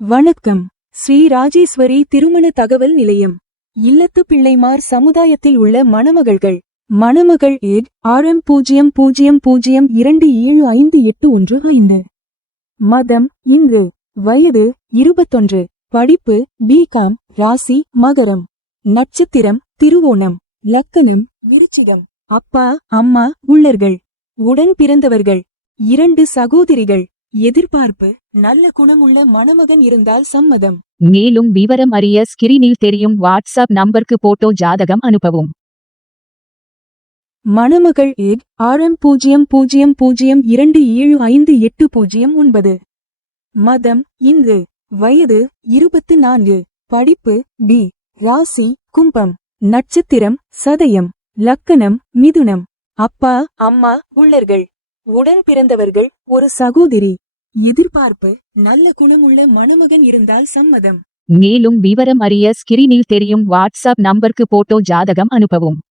வணக்கம். ஸ்ரீ ராஜேஸ்வரி திருமண தகவல் நிலையம். இல்லத்து பிள்ளைமார் சமுதாயத்தில் உள்ள மணமகள்கள். மணமகள் ஏட் RM0002758115. மதம் இந்து. வயது 21. படிப்பு B.Com. ராசி மகரம். நட்சத்திரம் திருவோணம். லக்கணம் விருச்சிகம். அப்பா அம்மா உள்ளர்கள். உடன் பிறந்தவர்கள் 2 சகோதரிகள். எதிர்பார்ப்பு நல்ல குணமுள்ள மணமகன் இருந்தால் சம்மதம். மேலும் விவரம் அறிய ஸ்கிரீனில் தெரியும் வாட்ஸ்அப் நம்பருக்கு போட்டோ ஜாதகம் அனுப்பவும். மணமகள் ஏட் RM0002758009. மதம் இந்து. வயது 24. படிப்பு B. ராசி கும்பம். நட்சத்திரம் சதயம். லக்கணம் மிதுனம். அப்பா அம்மா உள்ளர்கள். உடன் பிறந்தவர்கள் ஒரு சகோதரி. எதிர்பார்ப்பு நல்ல குணமுள்ள மணமகன் இருந்தால் சம்மதம். மேலும் விவரம் அறிய ஸ்கிரீனில் தெரியும் வாட்ஸ்அப் நம்பருக்கு போட்டோ ஜாதகம் அனுப்பவும்.